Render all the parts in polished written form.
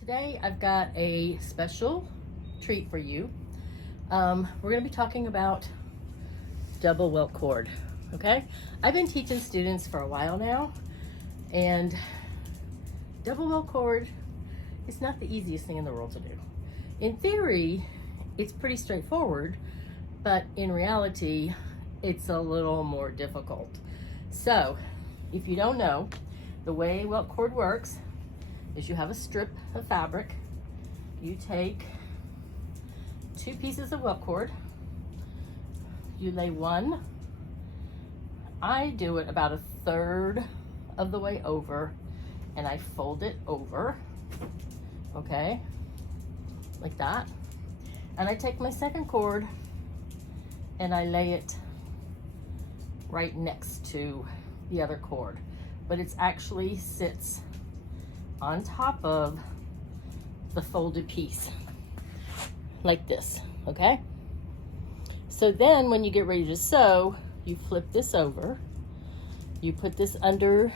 Today I've got a special treat for you. We're going to be talking about double welt cord, okay? I've been teaching students for a while now, and double welt cord is not the easiest thing in the world to do. In theory, it's pretty straightforward, but in reality, it's a little more difficult. So, if you don't know, the way welt cord works is you have a strip of fabric. You take 2 pieces of welt cord. You lay one. I do it about 1/3 of the way over, and I fold it over, okay, like that. And I take my second cord and I lay it right next to the other cord, but it actually sits on top of the folded piece like this, okay? So then when you get ready to sew, you flip this over, you put this under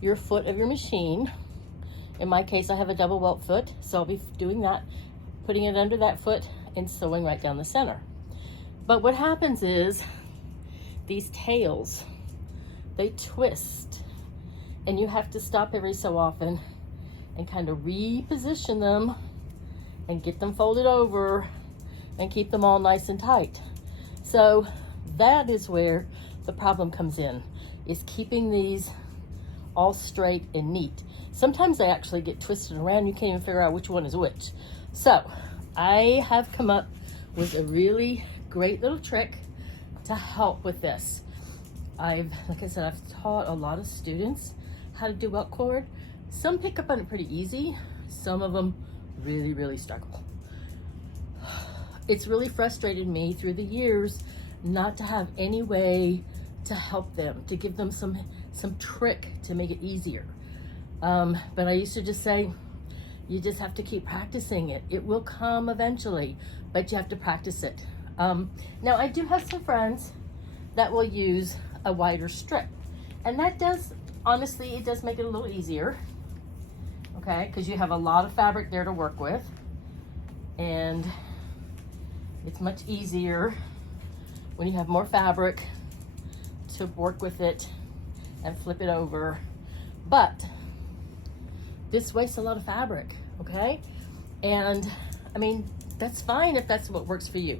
your foot of your machine. In my case, I have a double welt foot, so I'll be doing that, putting it under that foot and sewing right down the center. But what happens is these tails, they twist, and you have to stop every so often and kind of reposition them and get them folded over and keep them all nice and tight. So that is where the problem comes in, is keeping these all straight and neat. Sometimes they actually get twisted around. You can't even figure out which one is which. So I have come up with a really great little trick to help with this. Like I said, I've taught a lot of students how to do welt cord. Some pick up on it pretty easy. Some of them really, really struggle. It's really frustrated me through the years not to have any way to help them, to give them some trick to make it easier. But I used to just say, you just have to keep practicing it. It will come eventually, but you have to practice it. Now I do have some friends that will use a wider strip, and that does, honestly, it does make it a little easier, okay, because you have a lot of fabric there to work with, and it's much easier when you have more fabric to work with it and flip it over. But this wastes a lot of fabric, okay? And I mean, that's fine if that's what works for you.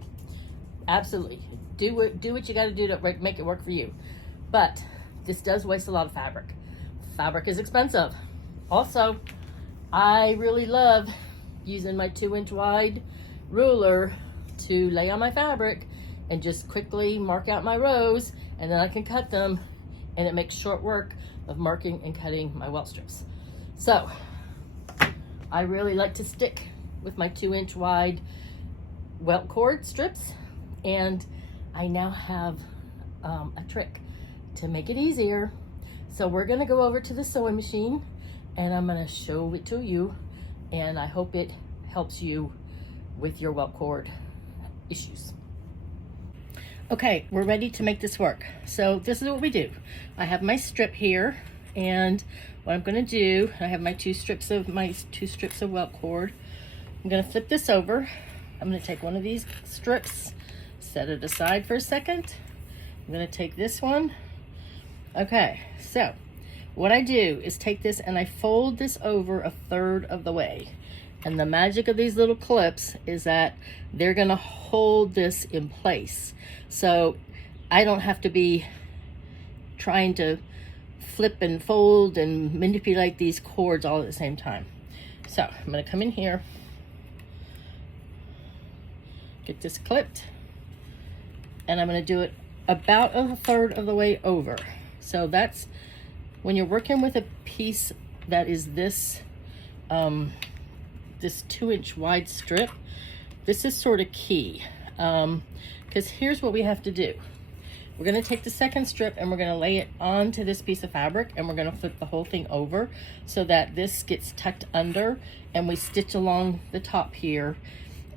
Absolutely, do what you got to do to make it work for you. But this does waste a lot of fabric. Fabric is expensive. Also, I really love using my 2-inch wide ruler to lay on my fabric and just quickly mark out my rows, and then I can cut them, and it makes short work of marking and cutting my welt strips. So I really like to stick with my 2-inch wide welt cord strips, and I now have a trick to make it easier. So we're gonna go over to the sewing machine and I'm gonna show it to you, and I hope it helps you with your welt cord issues. Okay, we're ready to make this work. So this is what we do. I have my strip here, and what I'm gonna do, I have my two strips of welt cord. I'm gonna flip this over. I'm gonna take one of these strips, set it aside for a second. I'm gonna take this one. Okay, so what I do is take this and I fold this over 1/3 of the way. And the magic of these little clips is that they're gonna hold this in place. So I don't have to be trying to flip and fold and manipulate these cords all at the same time. So I'm gonna come in here, get this clipped, and I'm gonna do it about 1/3 of the way over. So that's when you're working with a piece that is this this 2-inch wide strip. This is sort of key, because here's what we have to do. We're gonna take the second strip and we're gonna lay it onto this piece of fabric, and we're gonna flip the whole thing over so that this gets tucked under, and we stitch along the top here,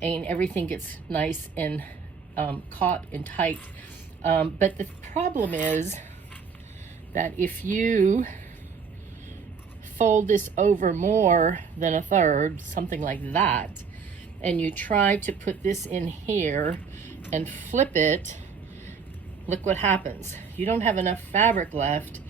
and everything gets nice and caught and tight. But the problem is that if you fold this over more than a third, something like that, and you try to put this in here and flip it, look what happens. You don't have enough fabric left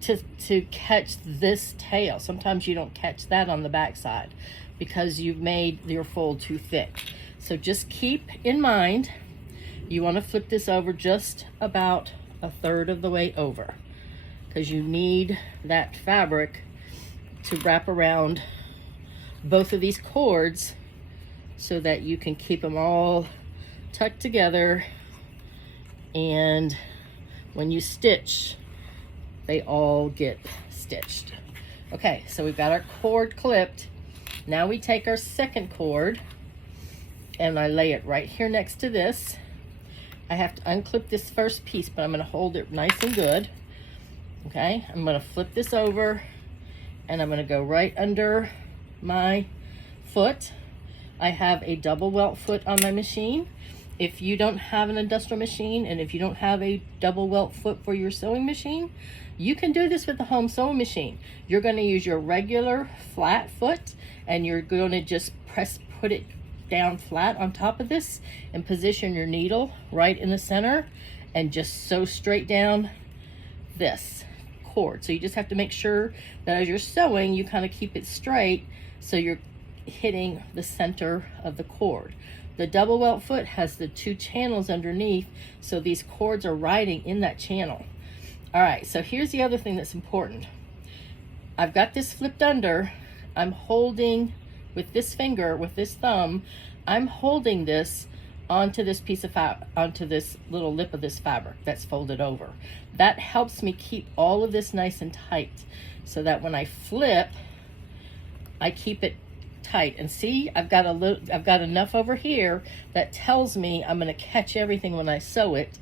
to catch this tail. Sometimes you don't catch that on the back side because you've made your fold too thick. So just keep in mind, you want to flip this over just about a third of the way over, because you need that fabric to wrap around both of these cords so that you can keep them all tucked together, and when you stitch, they all get stitched. Okay, so we've got our cord clipped. Now we take our second cord and I lay it right here next to this. I have to unclip this first piece, but I'm going to hold it nice and good. Okay, I'm going to flip this over and I'm going to go right under my foot. I have a double welt foot on my machine. If you don't have an industrial machine, and if you don't have a double welt foot for your sewing machine, you can do this with the home sewing machine. You're going to use your regular flat foot, and you're going to just put it down flat on top of this and position your needle right in the center and just sew straight down this cord. So you just have to make sure that as you're sewing, you kind of keep it straight so you're hitting the center of the cord. The double welt foot has the two channels underneath, so these cords are riding in that channel. All right, so here's the other thing that's important. I've got this flipped under. I'm holding with this finger, with this thumb, I'm holding this onto this piece of onto this little lip of this fabric that's folded over. That helps me keep all of this nice and tight so that when I flip, I keep it tight. And see, I've got enough over here that tells me I'm going to catch everything when I sew it,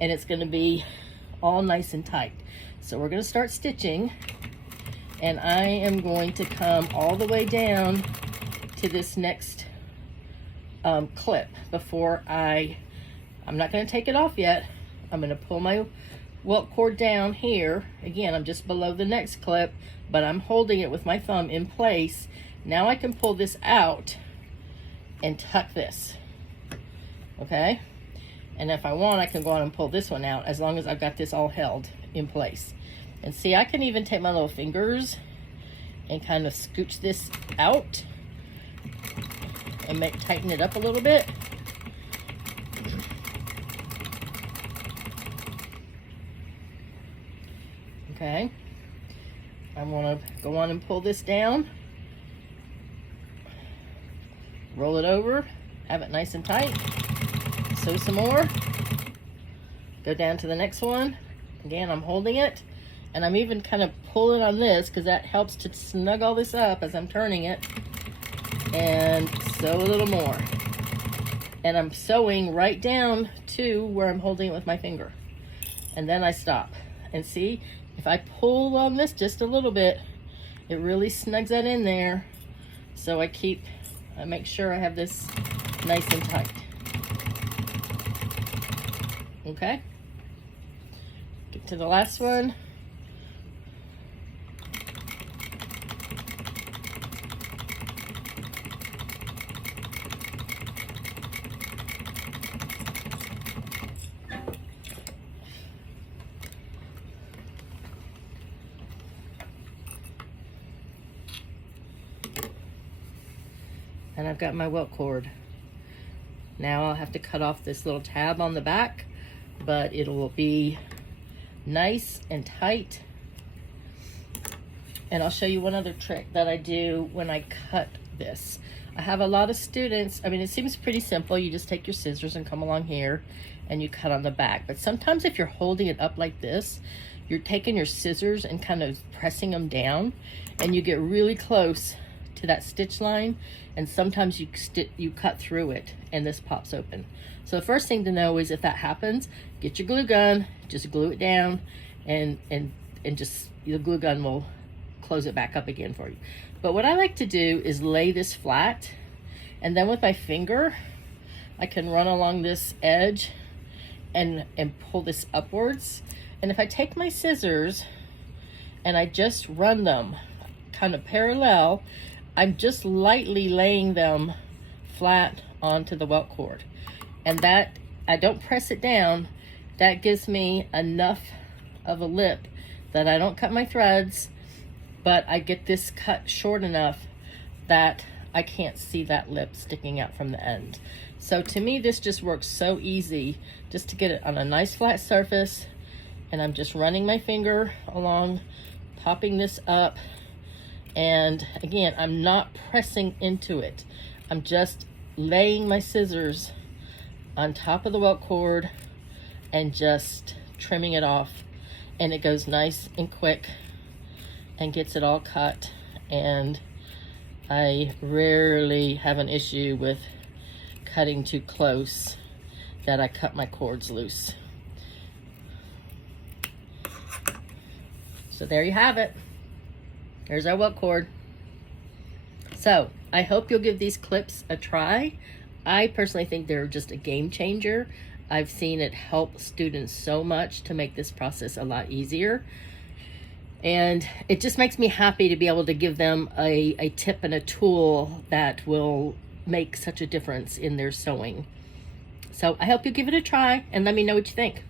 and it's going to be all nice and tight. So we're going to start stitching, and I am going to come all the way down to this next clip before I'm not going to take it off yet. I'm going to pull my welt cord down here. Again, I'm just below the next clip, but I'm holding it with my thumb in place. Now I can pull this out and tuck this, okay? And if I want, I can go on and pull this one out as long as I've got this all held in place. And see, I can even take my little fingers and kind of scooch this out and tighten it up a little bit. Okay, I want to go on and pull this down, roll it over, have it nice and tight, sew some more, go down to the next one. Again, I'm holding it, and I'm even kind of pulling on this because that helps to snug all this up as I'm turning it, and sew a little more. And I'm sewing right down to where I'm holding it with my finger, and then I stop. And see, if I pull on this just a little bit, it really snugs that in there. So I make sure I have this nice and tight. Okay, get to the last one. And I've got my welt cord. Now I'll have to cut off this little tab on the back, but it will be nice and tight. And I'll show you one other trick that I do when I cut this. I have a lot of students, I mean, it seems pretty simple. You just take your scissors and come along here and you cut on the back. But sometimes if you're holding it up like this, you're taking your scissors and kind of pressing them down, and you get really close to that stitch line, and sometimes you cut through it and this pops open. So the first thing to know is if that happens, get your glue gun, just glue it down, and just the glue gun will close it back up again for you. But what I like to do is lay this flat, and then with my finger I can run along this edge and pull this upwards. And if I take my scissors and I just run them kind of parallel. I'm just lightly laying them flat onto the welt cord, and that I don't press it down. That gives me enough of a lip that I don't cut my threads, but I get this cut short enough that I can't see that lip sticking out from the end. So to me, this just works so easy, just to get it on a nice flat surface, and I'm just running my finger along, popping this up, and again, I'm not pressing into it. I'm just laying my scissors on top of the welt cord and just trimming it off, and it goes nice and quick and gets it all cut, and I rarely have an issue with cutting too close that I cut my cords loose. So there you have it. There's our welt cord. So I hope you'll give these clips a try. I personally think they're just a game changer. I've seen it help students so much to make this process a lot easier. And it just makes me happy to be able to give them a tip and a tool that will make such a difference in their sewing. So I hope you give it a try and let me know what you think.